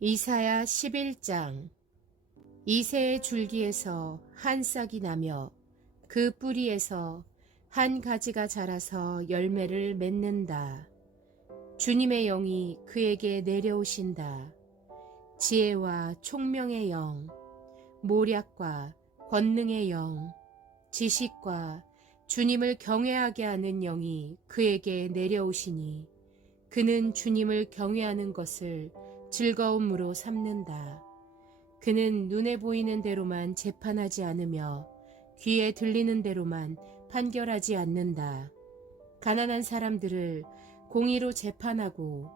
이사야 11장. 이새의 줄기에서 한 싹이 나며 그 뿌리에서 한 가지가 자라서 열매를 맺는다. 주님의 영이 그에게 내려오신다. 지혜와 총명의 영, 모략과 권능의 영, 지식과 주님을 경외하게 하는 영이 그에게 내려오시니 그는 주님을 경외하는 것을 즐거움으로 삼는다. 그는 눈에 보이는 대로만 재판하지 않으며 귀에 들리는 대로만 판결하지 않는다. 가난한 사람들을 공의로 재판하고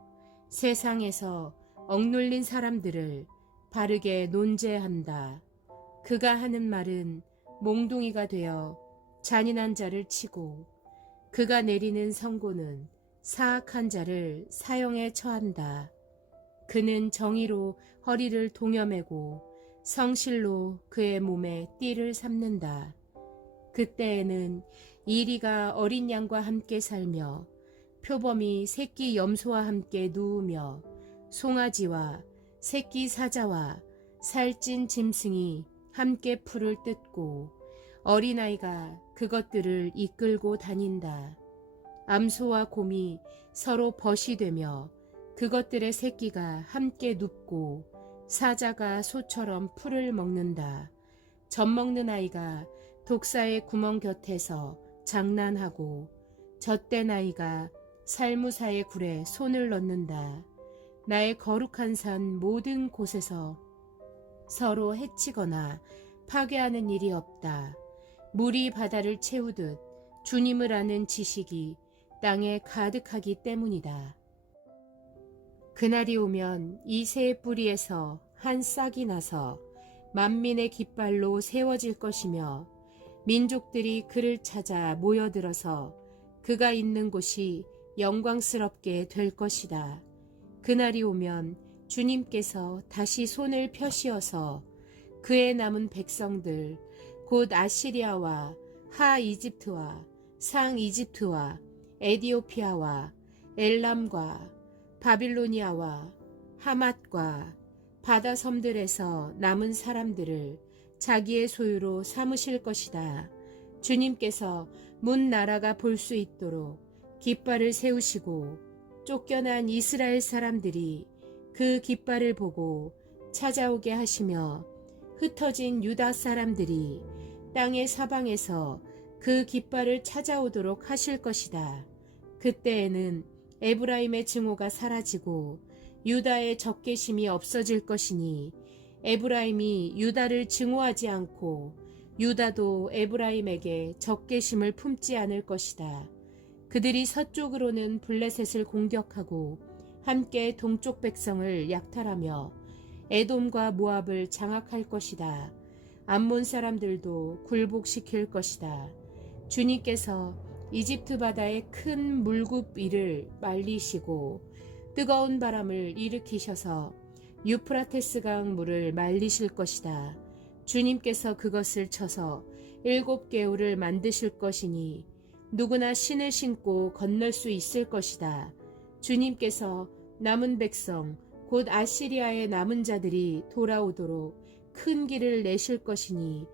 세상에서 억눌린 사람들을 바르게 논죄한다. 그가 하는 말은 몽둥이가 되어 잔인한 자를 치고 그가 내리는 선고는 사악한 자를 사형에 처한다. 그는 정의로 허리를 동여매고 성실로 그의 몸에 띠를 삼는다. 그때에는 이리가 어린 양과 함께 살며 표범이 새끼 염소와 함께 누우며 송아지와 새끼 사자와 살찐 짐승이 함께 풀을 뜯고 어린아이가 그것들을 이끌고 다닌다. 암소와 곰이 서로 벗이 되며 그것들의 새끼가 함께 눕고 사자가 소처럼 풀을 먹는다. 젖 먹는 아이가 독사의 구멍 곁에서 장난하고 젖된 아이가 살무사의 굴에 손을 넣는다. 나의 거룩한 산 모든 곳에서 서로 해치거나 파괴하는 일이 없다. 물이 바다를 채우듯 주님을 아는 지식이 땅에 가득하기 때문이다. 그날이 오면 이새의 뿌리에서 한 싹이 나서 만민의 깃발로 세워질 것이며 민족들이 그를 찾아 모여들어서 그가 있는 곳이 영광스럽게 될 것이다. 그날이 오면 주님께서 다시 손을 펴시어서 그의 남은 백성들 곧 아시리아와 하 이집트와 상 이집트와 에디오피아와 엘람과 바빌로니아와 하맛과 바다 섬들에서 남은 사람들을 자기의 소유로 삼으실 것이다. 주님께서 문 나라가 볼 수 있도록 깃발을 세우시고 쫓겨난 이스라엘 사람들이 그 깃발을 보고 찾아오게 하시며 흩어진 유다 사람들이 땅의 사방에서 그 깃발을 찾아오도록 하실 것이다. 그때에는 에브라임의 증오가 사라지고 유다의 적개심이 없어질 것이니 에브라임이 유다를 증오하지 않고 유다도 에브라임에게 적개심을 품지 않을 것이다. 그들이 서쪽으로는 블레셋을 공격하고 함께 동쪽 백성을 약탈하며 에돔과 모압을 장악할 것이다. 암몬 사람들도 굴복시킬 것이다. 주님께서 이집트 바다의 큰 물굽 위를 말리시고 뜨거운 바람을 일으키셔서 유프라테스강 물을 말리실 것이다. 주님께서 그것을 쳐서 7개울을 만드실 것이니 누구나 신을 신고 건널 수 있을 것이다. 주님께서 남은 백성 곧 아시리아의 남은 자들이 돌아오도록 큰 길을 내실 것이니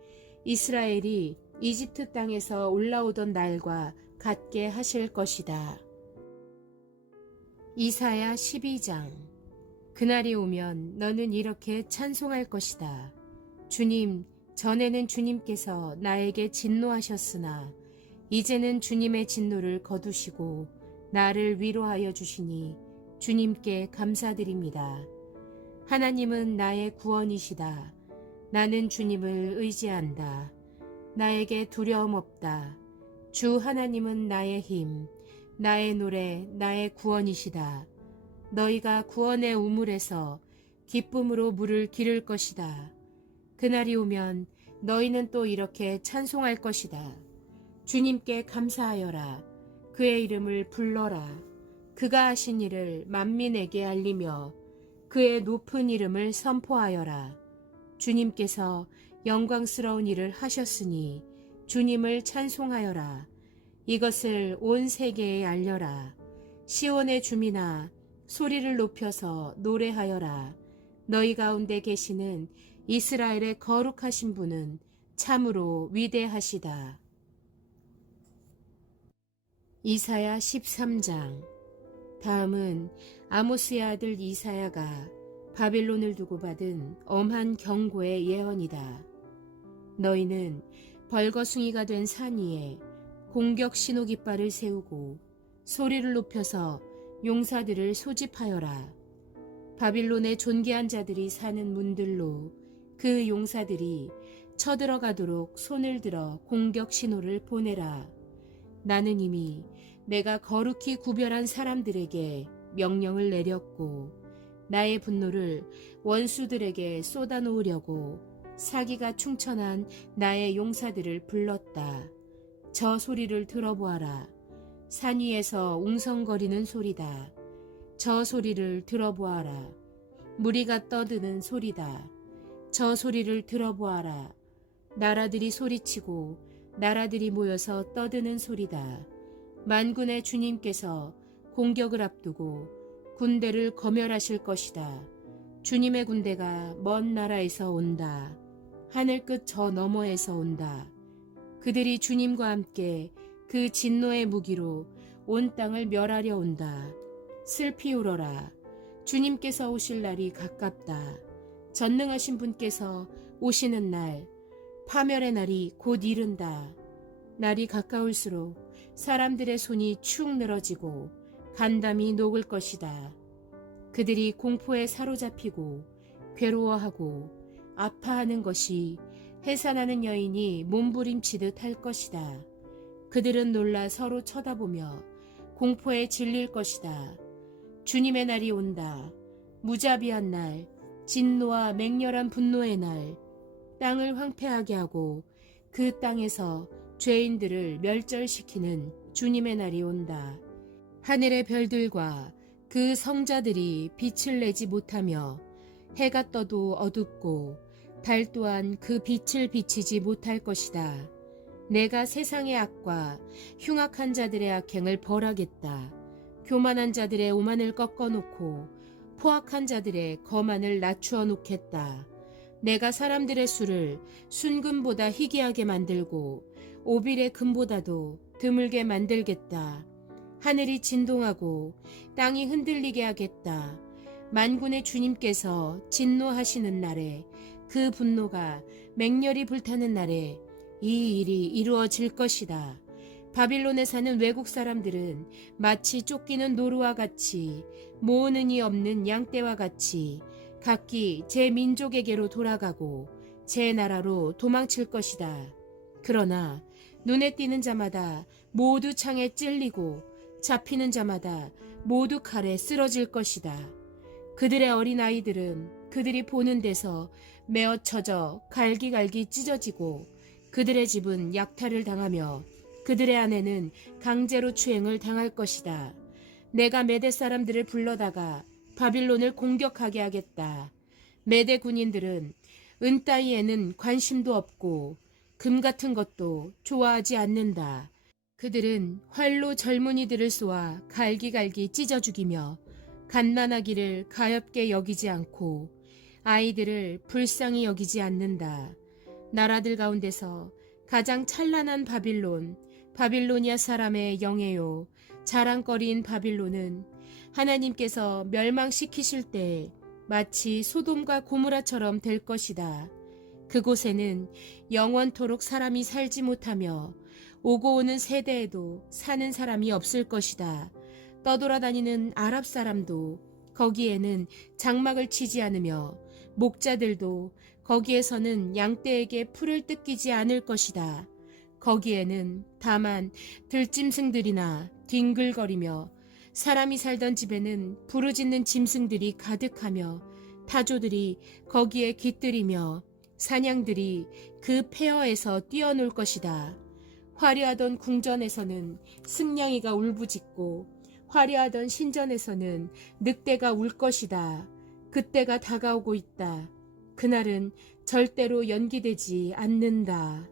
이스라엘이 이집트 땅에서 올라오던 날과 같게 하실 것이다. 이사야 12장. 그날이 오면 너는 이렇게 찬송할 것이다. 주님, 전에는 주님께서 나에게 진노하셨으나 이제는 주님의 진노를 거두시고 나를 위로하여 주시니 주님께 감사드립니다. 하나님은 나의 구원이시다. 나는 주님을 의지한다. 나에게 두려움 없다. 주 하나님은 나의 힘, 나의 노래, 나의 구원이시다. 너희가 구원의 우물에서 기쁨으로 물을 기를 것이다. 그날이 오면 너희는 또 이렇게 찬송할 것이다. 주님께 감사하여라. 그의 이름을 불러라. 그가 하신 일을 만민에게 알리며 그의 높은 이름을 선포하여라. 주님께서 영광스러운 일을 하셨으니 주님을 찬송하여라. 이것을 온 세계에 알려라. 시온의 주민아, 소리를 높여서 노래하여라. 너희 가운데 계시는 이스라엘의 거룩하신 분은 참으로 위대하시다. 이사야 13장. 다음은 아모스의 아들 이사야가 바빌론을 두고 받은 엄한 경고의 예언이다. 너희는 벌거숭이가 된 산 위에 공격 신호 깃발을 세우고 소리를 높여서 용사들을 소집하여라. 바빌론의 존귀한 자들이 사는 문들로 그 용사들이 쳐들어가도록 손을 들어 공격 신호를 보내라. 나는 이미 내가 거룩히 구별한 사람들에게 명령을 내렸고 나의 분노를 원수들에게 쏟아놓으려고 사기가 충천한 나의 용사들을 불렀다. 저 소리를 들어보아라. 산 위에서 웅성거리는 소리다. 저 소리를 들어보아라. 무리가 떠드는 소리다. 저 소리를 들어보아라. 나라들이 소리치고 나라들이 모여서 떠드는 소리다. 만군의 주님께서 공격을 앞두고 군대를 검열하실 것이다. 주님의 군대가 먼 나라에서 온다. 하늘 끝 저 너머에서 온다. 그들이 주님과 함께 그 진노의 무기로 온 땅을 멸하려 온다. 슬피 울어라. 주님께서 오실 날이 가깝다. 전능하신 분께서 오시는 날, 파멸의 날이 곧 이른다. 날이 가까울수록 사람들의 손이 축 늘어지고 간담이 녹을 것이다. 그들이 공포에 사로잡히고 괴로워하고 아파하는 것이 해산하는 여인이 몸부림치듯 할 것이다. 그들은 놀라 서로 쳐다보며 공포에 질릴 것이다. 주님의 날이 온다. 무자비한 날, 진노와 맹렬한 분노의 날, 땅을 황폐하게 하고 그 땅에서 죄인들을 멸절시키는 주님의 날이 온다. 하늘의 별들과 그 성자들이 빛을 내지 못하며 해가 떠도 어둡고 달 또한 그 빛을 비치지 못할 것이다. 내가 세상의 악과 흉악한 자들의 악행을 벌하겠다. 교만한 자들의 오만을 꺾어놓고 포악한 자들의 거만을 낮추어 놓겠다. 내가 사람들의 수를 순금보다 희귀하게 만들고 오빌의 금보다도 드물게 만들겠다. 하늘이 진동하고 땅이 흔들리게 하겠다. 만군의 주님께서 진노하시는 날에 그 분노가 맹렬히 불타는 날에 이 일이 이루어질 것이다. 바빌론에 사는 외국 사람들은 마치 쫓기는 노루와 같이 모으는 이 없는 양떼와 같이 각기 제 민족에게로 돌아가고 제 나라로 도망칠 것이다. 그러나 눈에 띄는 자마다 모두 창에 찔리고 잡히는 자마다 모두 칼에 쓰러질 것이다. 그들의 어린아이들은 그들이 보는 데서 메어쳐져 갈기갈기 찢어지고 그들의 집은 약탈을 당하며 그들의 아내는 강제로 추행을 당할 것이다. 내가 메대 사람들을 불러다가 바빌론을 공격하게 하겠다. 메대 군인들은 은 따위에는 관심도 없고 금 같은 것도 좋아하지 않는다. 그들은 활로 젊은이들을 쏘아 갈기갈기 찢어 죽이며 갓난아기를 가엾게 여기지 않고 아이들을 불쌍히 여기지 않는다. 나라들 가운데서 가장 찬란한 바빌론, 바빌로니아 사람의 영예요, 자랑거리인 바빌론은 하나님께서 멸망시키실 때 마치 소돔과 고무라처럼 될 것이다. 그곳에는 영원토록 사람이 살지 못하며 오고 오는 세대에도 사는 사람이 없을 것이다. 떠돌아다니는 아랍 사람도 거기에는 장막을 치지 않으며 목자들도 거기에서는 양떼에게 풀을 뜯기지 않을 것이다. 거기에는 다만 들짐승들이나 뒹굴거리며 사람이 살던 집에는 부르짖는 짐승들이 가득하며 타조들이 거기에 깃들이며 사냥들이 그 폐허에서 뛰어놀 것이다. 화려하던 궁전에서는 승냥이가 울부짖고 화려하던 신전에서는 늑대가 울 것이다. 그때가 다가오고 있다. 그날은 절대로 연기되지 않는다.